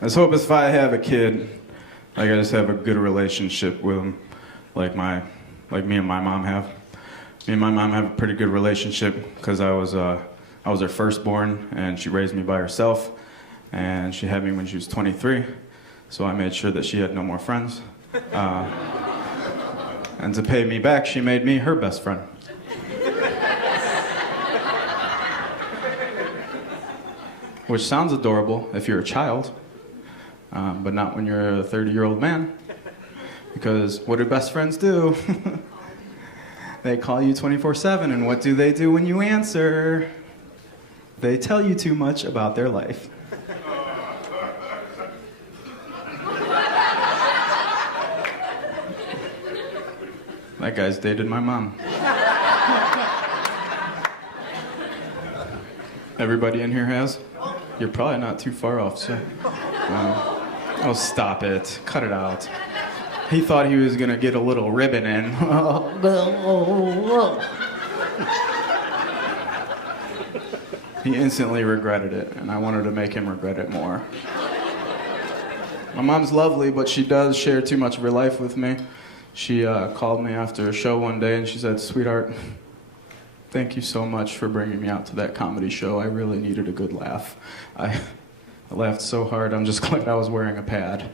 I just hope if I have a kid, like I just have a good relationship with him, like me and my mom have. Me and my mom have a pretty good relationship because I was her firstborn, and she raised me by herself, and she had me when she was 23, so I made sure that she had no more friends. And to pay me back, she made me her best friend. Which sounds adorable if you're a child, but not when you're a 30-year-old man. Because what do best friends do? They call you 24/7, and what do they do when you answer? They tell you too much about their life. That guy's dated my mom. Everybody in here has? You're probably not too far off, sir. Oh, stop it. Cut it out. He thought he was gonna get a little ribbon in. He instantly regretted it, and I wanted to make him regret it more. My mom's lovely, but she does share too much of her life with me. She called me after a show one day, and she said, "Sweetheart, thank you so much for bringing me out to that comedy show. I really needed a good laugh. I laughed so hard, I'm just glad I was wearing a pad."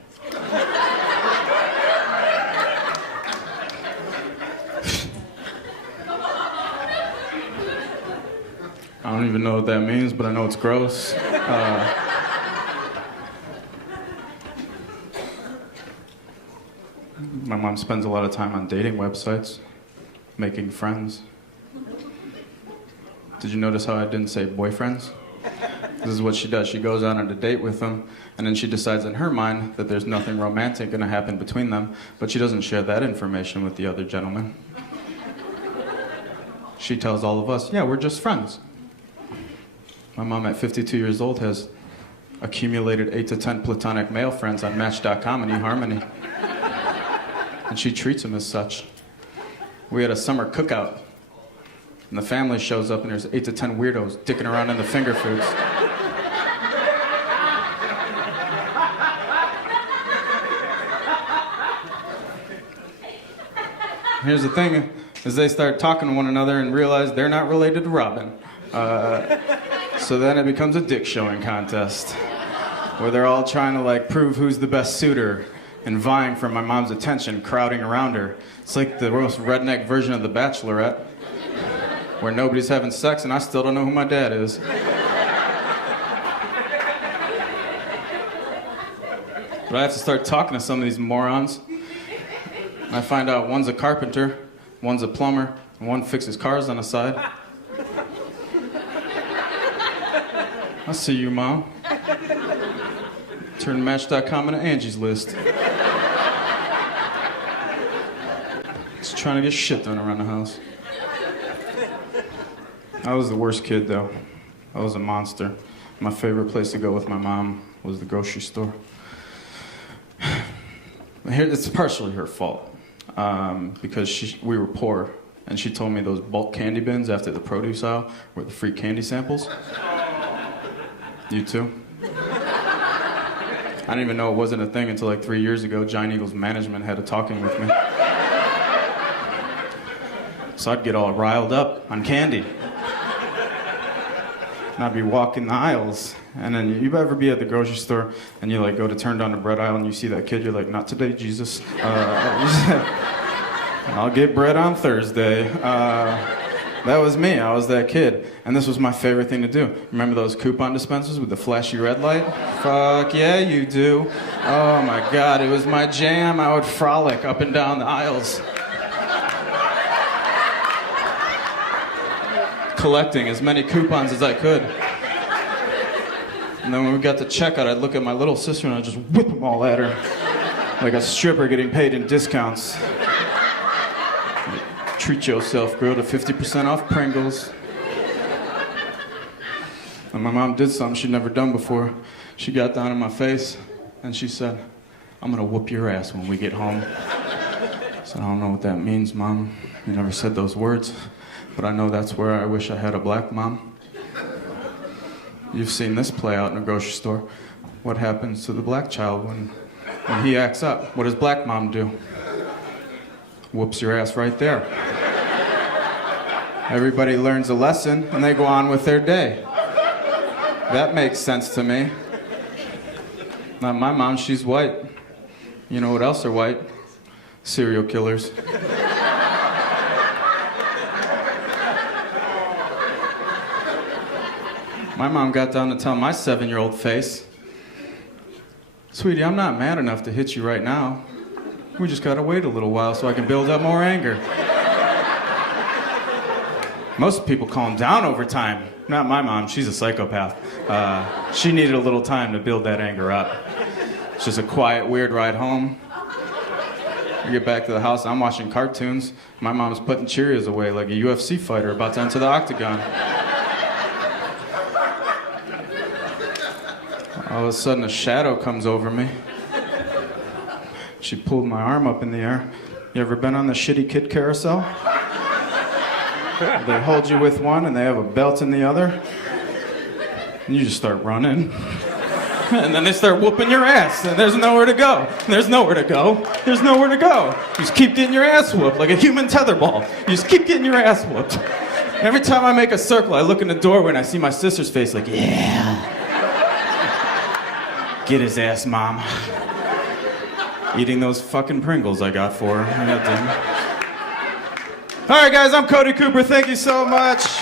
I don't even know what that means, but I know it's gross. My mom spends a lot of time on dating websites, making friends. Did you notice how I didn't say boyfriends? This is what she does. She goes out on a date with them, and then she decides in her mind that there's nothing romantic going to happen between them, but she doesn't share that information with the other gentleman. She tells all of us, "Yeah, we're just friends." My mom, at 52 years old, has accumulated 8 to 10 platonic male friends on Match.com and eHarmony. And she treats them as such. We had a summer cookout, and the family shows up, and there's 8 to 10 weirdos dicking around in the finger foods. Here's the thing, is they start talking to one another and realize they're not related to Robin. So then it becomes a dick showing contest, where they're all trying to prove who's the best suitor and vying for my mom's attention, crowding around her. It's like the most redneck version of The Bachelorette, where nobody's having sex and I still don't know who my dad is. But I have to start talking to some of these morons. And I find out one's a carpenter, one's a plumber, and one fixes cars on the side. I see you, Mom. Turn Match.com into Angie's List. Just trying to get shit done around the house. I was the worst kid, though. I was a monster. My favorite place to go with my mom was the grocery store. It's partially her fault, because we were poor, and she told me those bulk candy bins after the produce aisle were the free candy samples. You too? I didn't even know it wasn't a thing until 3 years ago. Giant Eagle's management had a talking with me. So I'd get all riled up on candy. And I'd be walking the aisles. And then you ever be at the grocery store and you go to turn down the bread aisle and you see that kid, you're like, "Not today, Jesus. I'll get bread on Thursday." That was me. I was that kid. And this was my favorite thing to do. Remember those coupon dispensers with the flashy red light? Fuck yeah, you do. Oh my God, it was my jam. I would frolic up and down the aisles, collecting as many coupons as I could. And then when we got to checkout, I'd look at my little sister and I'd just whip them all at her, like a stripper getting paid in discounts. Treat yourself, girl, to 50% off Pringles. And my mom did something she'd never done before. She got down in my face and she said, "I'm gonna whoop your ass when we get home." I said, "I don't know what that means, Mom. You never said those words, but I know that's where I wish I had a black mom." You've seen this play out in a grocery store. what happens to the black child when he acts up? What does black mom do? Whoops your ass right there. Everybody learns a lesson and they go on with their day. That makes sense to me. Not my mom, she's white. You know what else are white? Serial killers. My mom got down to tell my 7-year-old face, "Sweetie, I'm not mad enough to hit you right now. We just gotta wait a little while so I can build up more anger." Most people calm down over time. Not my mom, she's a psychopath. She needed a little time to build that anger up. It's just a quiet, weird ride home. I get back to the house, I'm watching cartoons. My mom's putting Cheerios away like a UFC fighter about to enter the octagon. All of a sudden, a shadow comes over me. She pulled my arm up in the air. You ever been on the shitty kid carousel? They hold you with one and they have a belt in the other. And you just start running. And then they start whooping your ass. And there's nowhere to go. There's nowhere to go. There's nowhere to go. You just keep getting your ass whooped like a human tetherball. You just keep getting your ass whooped. Every time I make a circle, I look in the doorway and I see my sister's face like, yeah. Get his ass, Mom. Eating those fucking Pringles I got for her. All right, guys, I'm Cody Cooper. Thank you so much.